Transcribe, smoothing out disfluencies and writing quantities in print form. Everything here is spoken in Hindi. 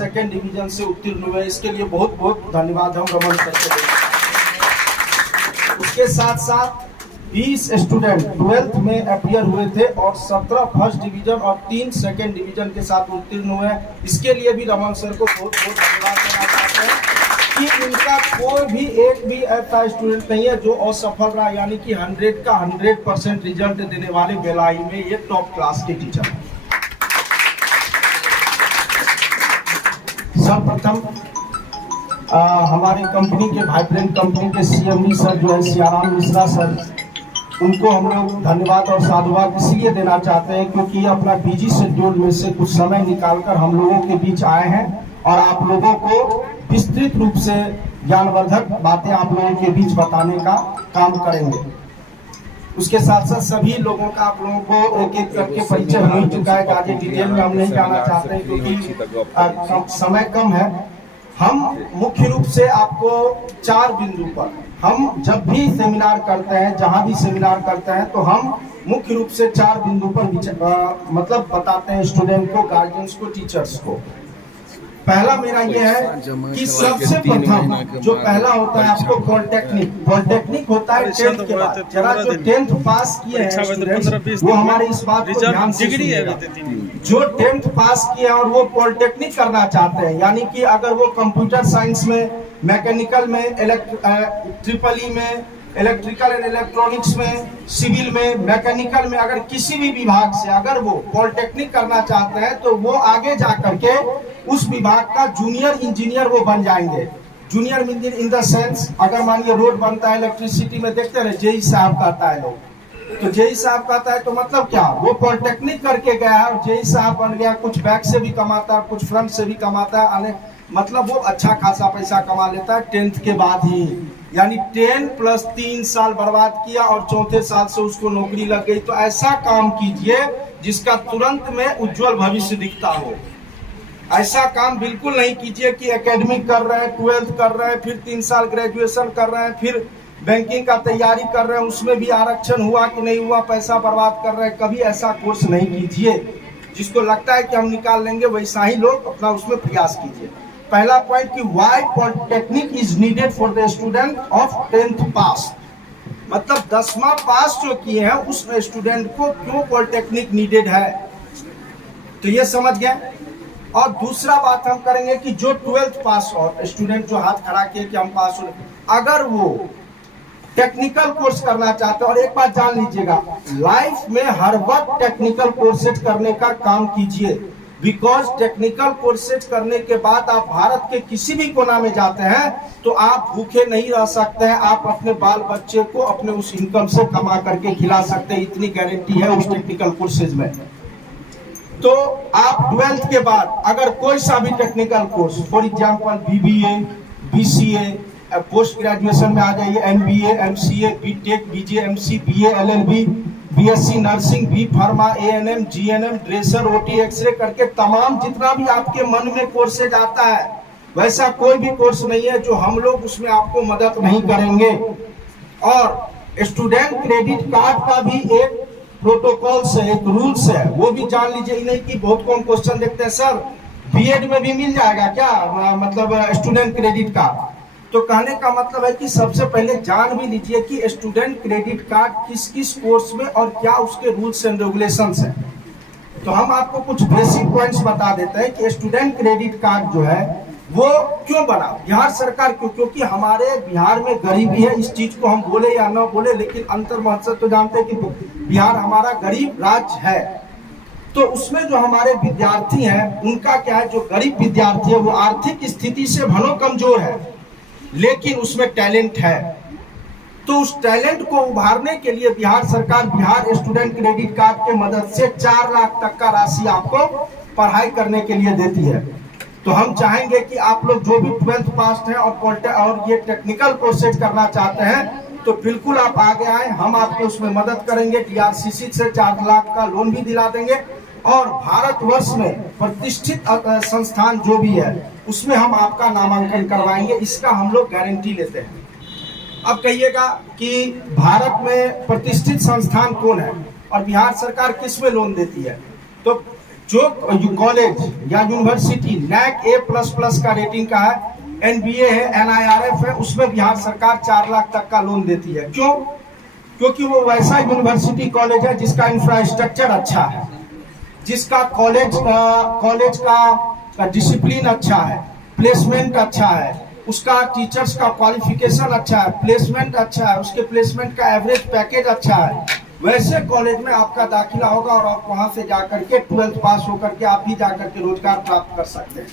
सेकंड डिवीजन से उत्तीर्ण हुए, इसके लिए बहुत बहुत धन्यवाद हम रमन सर को देते हैं। उसके साथ साथ 20 स्टूडेंट 12th में अपीयर हुए थे और 17 फर्स्ट डिवीजन और 3 सेकंड डिवीजन के साथ उत्तीर्ण हुए हैं। इसके लिए भी रमन सर को बहुत बहुत धन्यवाद देना चाहते हैं कि इनका कोई भी एक भी ऐसा स्टूडेंट नहीं है जो असफल रहा, यानी कि 100 का 100% रिजल्ट देने वाले बेलाई में ये टॉप क्लास के टीचर हैं। सर्वप्रथम हमारे कंपनी के वाइब्रेंट कंपनी के CMD सर जो है सियाराम मिश्रा सर, उनको हम लोग धन्यवाद और साधुवाद इसलिए देना चाहते हैं क्योंकि ये अपना बिजी शेड्यूल में से कुछ समय निकालकर हम लोगों के बीच आए हैं और आप लोगों को विस्तृत रूप से ज्ञानवर्धक बातें आप लोगों के बीच बताने का काम करेंगे। उसके साथ साथ सभी लोगों का आप लोगों को एक एक करके परिचय हो चुका है, आगे डिटेल में हम नहीं जाना चाहते हैं क्योंकि समय कम है। हम मुख्य रूप से आपको 4 बिंदु पर, हम जब भी सेमिनार करते हैं, जहां भी सेमिनार करते हैं, तो हम मुख्य रूप से 4 बिंदु पर मतलब बताते हैं स्टूडेंट को, गार्जियंस को, टीचर्स को। पहला मेरा ये है कि सबसे प्रथम जो पहला होता है आपको पॉलिटेक्निक होता है 10th के बाद। जरा जो 10th पास किए हैं स्टूडेंट्स वो हमारे इस बात को ध्यान से सुनिएगा। जो 10th पास किए हैं और वो पॉलिटेक्निक करना चाहते हैं, यानी कि अगर वो कंप्यूटर साइंस में, मैकेनिकल में, ट्रिपल ई में, इलेक्ट्रिकल एंड इलेक्ट्रॉनिक्स में, सिविल में, मैकेनिकल में, अगर किसी भी विभाग से अगर वो पॉलिटेक्निक करना चाहते हैं तो वो आगे जा करके उस विभाग का जूनियर इंजीनियर वो बन जाएंगे। Junior engineer in the sense, अगर मानिए रोड बनता है, इलेक्ट्रिसिटी में देखते हैं जेई साहब कहता है लोग, तो जेई साहब कहता है तो मतलब क्या, वो पॉलिटेक्निक करके गया है और जेई साहब बन गया। कुछ बैक से भी कमाता है, कुछ फ्रंट से भी कमाता है, मतलब वो अच्छा खासा पैसा कमा लेता है 10th के बाद ही। यानी 10 + 3 साल बर्बाद किया और 4थे साल से उसको नौकरी लग गई। तो ऐसा काम कीजिए जिसका तुरंत में उज्जवल भविष्य दिखता हो। ऐसा काम बिल्कुल नहीं कीजिए कि एकेडमिक कर रहे हैं, 12th कर रहे हैं, फिर 3 साल ग्रेजुएशन कर रहे हैं, फिर बैंकिंग का तैयारी कर रहे हैं, उसमें भी आरक्षण हुआ कि नहीं हुआ, पैसा बर्बाद कर रहे हैं। कभी ऐसा कोर्स नहीं कीजिए। जिसको लगता है कि हम निकाल लेंगे वैसा ही लोग अपना उसमें प्रयास कीजिए। पहला पॉइंट कि why polytechnic is needed for the student of 10th पास, मतलब 10वां पास जो किए हैं उस स्टूडेंट को क्यों पॉलिटेक्निक नीडेड है, तो ये समझ गए। और दूसरा बात हम करेंगे कि जो 12th पास और स्टूडेंट जो हाथ खड़ा किए कि हम पास हो, अगर वो टेक्निकल कोर्स करना चाहते हैं, और एक बात जान लीजिएगा, लाइफ में हर वक्त टेक्निकल कोर्सेज करने का काम कीजिए। बिकॉज टेक्निकल कोर्सेज करने के बाद आप भारत के किसी भी कोना में जाते हैं तो आप भूखे नहीं रह सकते हैं। आप अपने बाल बच्चे को अपने उस इनकम से कमा करके खिला सकते हैं, इतनी गारंटी है उस टेक्निकल कोर्सेज में। तो आप 12th के बाद अगर कोई सा भी technical course, for example BBA, BCA, post graduation में आ जाइए MBA, MCA, BTech, BJMC, BA, LLB, BSc nursing, B pharma, ANM, GNM, dresser, OT, X ray करके तमाम जितना भी आपके मन में कोर्सेज आता है, वैसा कोई भी कोर्स नहीं है जो हम लोग उसमें आपको मदद नहीं करेंगे। और स्टूडेंट क्रेडिट कार्ड का भी एक प्रोटोकॉल्स है, एक रूल्स है, वो भी जान लीजिए। नहीं कि बहुत कम क्वेश्चन देखते हैं सर B.Ed में भी मिल जाएगा क्या, मतलब स्टूडेंट क्रेडिट कार्ड। तो कहने का मतलब है कि सबसे पहले जान भी लीजिए कि स्टूडेंट क्रेडिट कार्ड किस किस कोर्स में और क्या उसके रूल्स एंड रेगुलेशंस हैं। तो हम आपको कुछ बेसिक पॉइंट्स बता देते हैं कि स्टूडेंट क्रेडिट कार्ड जो है वो क्यों बना, बिहार सरकार क्यों, क्योंकि हमारे बिहार में गरीबी है। इस चीज को हम बोले या ना बोले, लेकिन अंतर मकसद तो जानते हैं कि बिहार हमारा गरीब राज्य है। तो उसमें जो हमारे विद्यार्थी हैं उनका क्या है, जो गरीब विद्यार्थी है वो आर्थिक स्थिति से भलो कमजोर है लेकिन उसमें टैलेंट है। तो उस टैलेंट को उभारने के लिए बिहार सरकार बिहार स्टूडेंट क्रेडिट कार्ड के मदद से 4 लाख तक का राशि आपको पढ़ाई करने के लिए देती है। तो हम चाहेंगे कि आप लोग जो भी 12th पास हैं और ये टेक्निकल कोर्सेज करना चाहते हैं तो बिल्कुल आप आगे आए, हम आपको उसमें मदद करेंगे। DRCC से 4 लाख का लोन भी दिला देंगे और भारतवर्ष में प्रतिष्ठित संस्थान जो भी है उसमें हम आपका नामांकन करवाएंगे, इसका हम लोग गारंटी लेते हैं। अब कहिएगा कि भारत में प्रतिष्ठित संस्थान कौन है और बिहार सरकार किस में लोन देती है। तो जो कॉलेज या यूनिवर्सिटी नैक A++ का रेटिंग का है, NBA है, NIRF है, उसमें बिहार सरकार 4 लाख तक का लोन देती है। क्यों? क्योंकि वो वैसा यूनिवर्सिटी कॉलेज है जिसका इंफ्रास्ट्रक्चर अच्छा है, जिसका कॉलेज का डिसिप्लिन अच्छा है, प्लेसमेंट अच्छा है, उसका टीचर्स का क्वालिफिकेशन अच्छा है, प्लेसमेंट अच्छा है, उसके प्लेसमेंट का एवरेज पैकेज अच्छा है। वैसे कॉलेज में आपका दाखिला होगा और आप वहां से जाकर के 12th पास होकर के आप भी जाकर के रोजगार प्राप्त कर सकते हैं।